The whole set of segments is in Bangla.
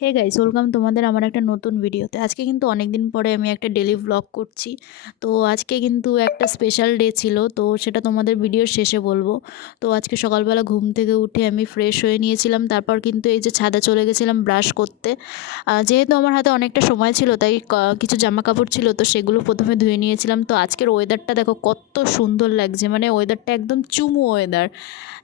হে গাইস, ওয়েলকাম তোমাদের আমার একটা নতুন ভিডিওতে। আজকে কিন্তু অনেক দিন পরে আমি একটা ডেলি ব্লগ করছি। তো আজকে কিন্তু একটা স্পেশাল ডে ছিল, তো সেটা তোমাদের ভিডিওর শেষে বলবো। তো আজকে সকালবেলা ঘুম থেকে উঠে আমি ফ্রেশ হয়ে নিয়েছিলাম, তারপর কিন্তু এই যে ছাদে চলে গেছিলাম ব্রাশ করতে। যেহেতু আমার হাতে অনেকটা সময় ছিল, তাই কিছু জামা কাপড় ছিল, তো সেগুলো প্রথমে ধুয়ে নিয়েছিলাম। তো আজকের ওয়েদারটা দেখো কত সুন্দর লাগছে, মানে ওয়েদারটা একদম চুমু ওয়েদার।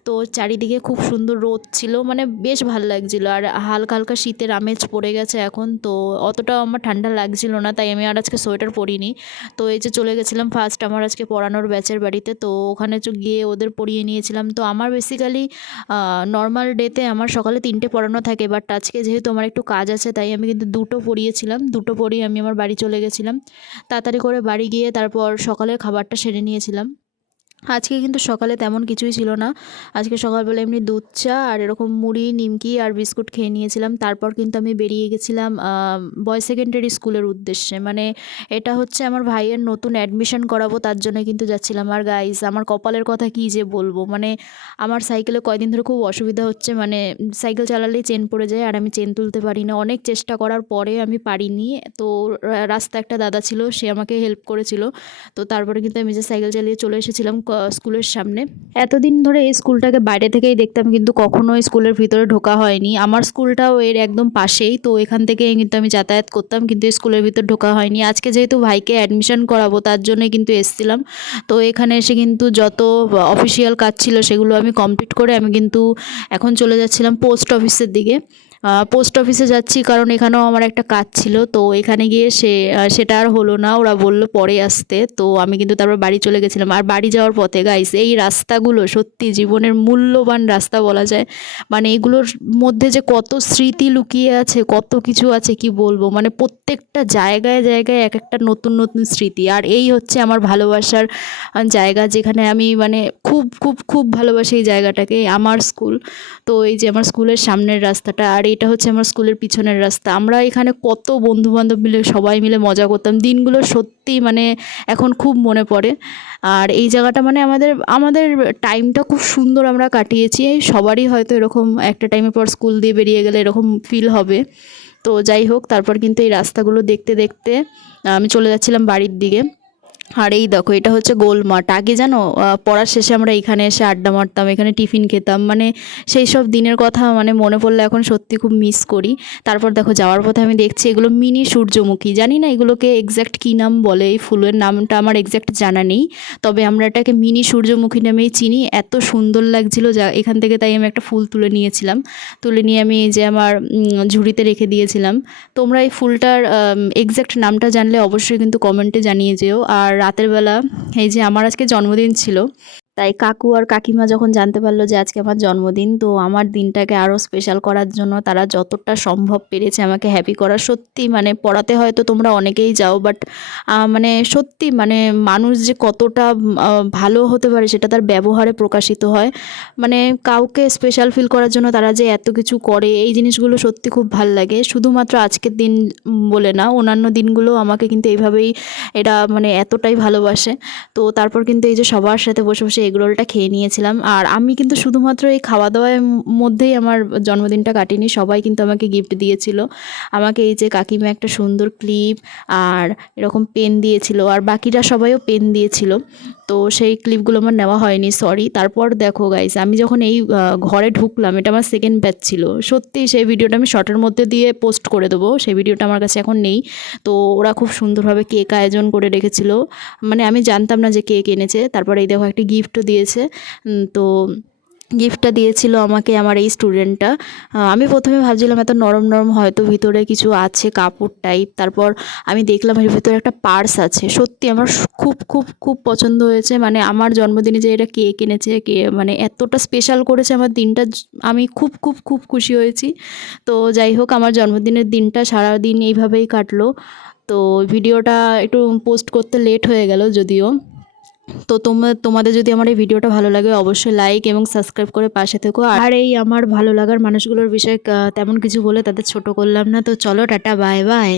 তো চারিদিকে খুব সুন্দর রোদ ছিল, মানে বেশ ভালো লাগছিলো। আর হালকা হালকা শীতের আমেজ পড়ে গেছে এখন, তো অতটাও আমার ঠান্ডা লাগছিল না, তাই আমি আর আজকে সোয়েটার পরিনি। তো এই যে চলে গেছিলাম ফার্স্ট আমার আজকে পড়ানোর ব্যাচের বাড়িতে, তো ওখানে গিয়ে ওদের পড়িয়ে নিয়েছিলাম। তো আমার বেসিক্যালি নর্মাল ডেতে আমার সকালে 3টে পড়ানো থাকে, বাট আজকে যেহেতু আমার একটু কাজ আছে, তাই আমি কিন্তু 2টো পড়িয়েছিলাম। 2টো পড়িয়ে আমি আমার বাড়ি চলে গেছিলাম। তাড়াতাড়ি করে বাড়ি গিয়ে তারপর সকালের খাবারটা সেরে নিয়েছিলাম। আজকে কিন্তু সকালে তেমন কিছুই ছিল না। আজকে সকালবেলা এমনি দুধ চা আর এরকম মুড়ি, নিমকি আর বিস্কুট খেয়ে নিয়েছিলাম। তারপর কিন্তু আমি বেরিয়ে গেছিলাম বয়েজ সেকেন্ডারি স্কুলের উদ্দেশ্যে। মানে এটা হচ্ছে আমার ভাইয়ের নতুন অ্যাডমিশন করাবো, তার জন্য কিন্তু যাচ্ছিলাম। আর গাইস, আমার কপালের কথা কী যে বলবো, মানে আমার সাইকেলে কয়দিন ধরে খুব অসুবিধা হচ্ছে। মানে সাইকেল চালালেই চেন পড়ে যায়, আর আমি চেন তুলতে পারি না। অনেক চেষ্টা করার পরে আমি পারিনি। তো রাস্তা একটা দাদা ছিল, সে আমাকে হেল্প করেছিল। তো তারপরে কিন্তু আমি যে সাইকেল চালিয়ে চলে এসেছিলাম স্কুলের সামনে। এতদিন ধরে এই স্কুলটাকে বাইরে থেকেই দেখতাম, কিন্তু কখনো স্কুলের ভিতরে ঢোকা হয়নি। আমার স্কুলটাও এর একদম পাশেই, তো এখান থেকে কিন্তু আমি যাতায়াত করতাম, কিন্তু স্কুলের ভিতর ঢোকা হয়নি। আজকে যেহেতু ভাইকে অ্যাডমিশন করাবো, তার জন্যই কিন্তু এসেছিলাম। তো এখানে এসে কিন্তু যত অফিসিয়াল কাজ ছিল সেগুলো আমি কমপ্লিট করে আমি কিন্তু এখন চলে যাচ্ছিলাম পোস্ট অফিসের দিকে। পোস্ট অফিসে যাচ্ছি কারণ এখানেও আমার একটা কাজ ছিল। তো এখানে গিয়ে সেটা আর হলো না, ওরা বললো পরে আসতে। তো আমি কিন্তু তারপর বাড়ি চলে গেছিলাম। আর বাড়ি যাওয়ার পথে গাইস, এই রাস্তাগুলো সত্যি জীবনের মূল্যবান রাস্তা বলা যায়। মানে এগুলোর মধ্যে যে কত স্মৃতি লুকিয়ে আছে, কত কিছু আছে কি বলবো। মানে প্রত্যেকটা জায়গায় জায়গায় এক একটা নতুন নতুন স্মৃতি। আর এই হচ্ছে আমার ভালোবাসার জায়গা, যেখানে আমি মানে খুব খুব খুব ভালোবাসি এই জায়গাটাকে, আমার স্কুল। তো এই যে আমার স্কুলের সামনের রাস্তাটা, আর এটা হচ্ছে আমার স্কুলের পিছনের রাস্তা। আমরা এখানে কত বন্ধুবান্ধব মিলে সবাই মিলে মজা করতাম, দিনগুলো সত্যি মানে এখন খুব মনে পড়ে। আর এই জায়গাটা মানে আমাদের আমাদের টাইমটা খুব সুন্দর আমরা কাটিয়েছি। এই সবারই হয়তো এরকম একটা টাইমের পর স্কুল দিয়ে বেরিয়ে গেলে এরকম ফিল হবে। তো যাই হোক, তারপর কিন্তু এই রাস্তাগুলো দেখতে দেখতে আমি চলে যাচ্ছিলাম বাড়ির দিকে। আর এই দেখো, এটা হচ্ছে গোল মাঠ। আগে জানো, পড়ার শেষে আমরা এখানে এসে আড্ডা মারতাম, এখানে টিফিন খেতাম। মানে সেই সব দিনের কথা মানে মনে পড়লে এখন সত্যি খুব মিস করি। তারপর দেখো যাওয়ার পথে আমি দেখছি এগুলো মিনি সূর্যমুখী। জানি না এগুলোকে এক্স্যাক্ট কী নাম বলে, এই ফুলের নামটা আমার এক্স্যাক্ট জানা নেই। তবে আমরা এটাকে মিনি সূর্যমুখী নামেই চিনি। এত সুন্দর লাগছিল যা এখান থেকে, তাই আমি একটা ফুল তুলে নিয়েছিলাম। তুলে নিয়ে আমি এই যে আমার ঝুড়িতে রেখে দিয়েছিলাম। তোমরা এই ফুলটার এক্স্যাক্ট নামটা জানলে অবশ্যই কিন্তু কমেন্টে জানিয়ে যেও। আর রাতের বেলা এই যে আমার আজকে জন্মদিন ছিল, তাই কাকু আর কাকিমা যখন জানতে পারলো যে আজকে আমার জন্মদিন, তো আমার দিনটাকে আরও স্পেশাল করার জন্য তারা যতটা সম্ভব পেরেছে আমাকে হ্যাপি করার। সত্যি মানে পড়াতে হয়তো তোমরা অনেকেই যাও, বাট মানে সত্যি মানে মানুষ যে কতটা ভালো হতে পারে সেটা তার ব্যবহারে প্রকাশিত হয়। মানে কাউকে স্পেশাল ফিল করার জন্য তারা যে এত কিছু করে, এই জিনিসগুলো সত্যি খুব ভাল লাগে। শুধুমাত্র আজকের দিন বলে না, অন্যান্য দিনগুলো আমাকে কিন্তু এইভাবেই এরা মানে এতটাই ভালোবাসে। তো তারপর কিন্তু এই যে সবার সাথে বসে বসে এগরোলটা খেয়ে নিয়েছিলাম। আর আমি কিন্তু শুধুমাত্র এই খাওয়া দাওয়ার মধ্যেই আমার জন্মদিনটা কাটিনি, সবাই কিন্তু আমাকে গিফট দিয়েছিল। আমাকে এই যে কাকিমা একটা সুন্দর ক্লিপ আর এরকম পেন দিয়েছিল, আর বাকিরা সবাইও পেন দিয়েছিল। তো সেই ক্লিপগুলো আমার নেওয়া হয়নি, সরি। তারপর দেখো গাইস, আমি যখন এই ঘরে ঢুকলাম, এটা আমার সেকেন্ড ব্যাচ ছিল। সত্যি সেই ভিডিওটা আমি শর্টের মধ্যে দিয়ে পোস্ট করে দেবো, সেই ভিডিওটা আমার কাছে এখন নেই। তো ওরা খুব সুন্দরভাবে কেক আয়োজন করে রেখেছিল। মানে আমি জানতাম না যে কেক এনেছে। তারপরে এই দেখো একটা গিফটও দিয়েছে। তো গিফটটা দিয়েছিল আমাকে আমার এই স্টুডেন্টটা। আমি প্রথমে ভাবছিলাম এত নরম নরম হয়তো ভিতরে কিছু আছে, কাপড় টাইপ। তারপর আমি দেখলাম এর ভিতরে একটা পার্স আছে। সত্যি আমার খুব খুব খুব পছন্দ হয়েছে। মানে আমার জন্মদিনে যে এটা কেক এনেছে, কে মানে এতটা স্পেশাল করেছে আমার দিনটা, আমি খুব খুব খুব খুশি হয়েছি। তো যাই হোক, আমার জন্মদিনের দিনটা সারাদিন এইভাবেই কাটলো। তো ভিডিওটা একটু পোস্ট করতে লেট হয়ে গেল যদিও। তো তোমাদের যদি আমার এই ভিডিওটা ভালো লাগে অবশ্যই লাইক এবং সাবস্ক্রাইব করে পাশে থেকো। আর এই আমার ভালো লাগার মানুষগুলোর বিষয়ে তেমন কিছু বলে তাদের ছোট করলাম না। তো চলো, টাটা, বাই বাই।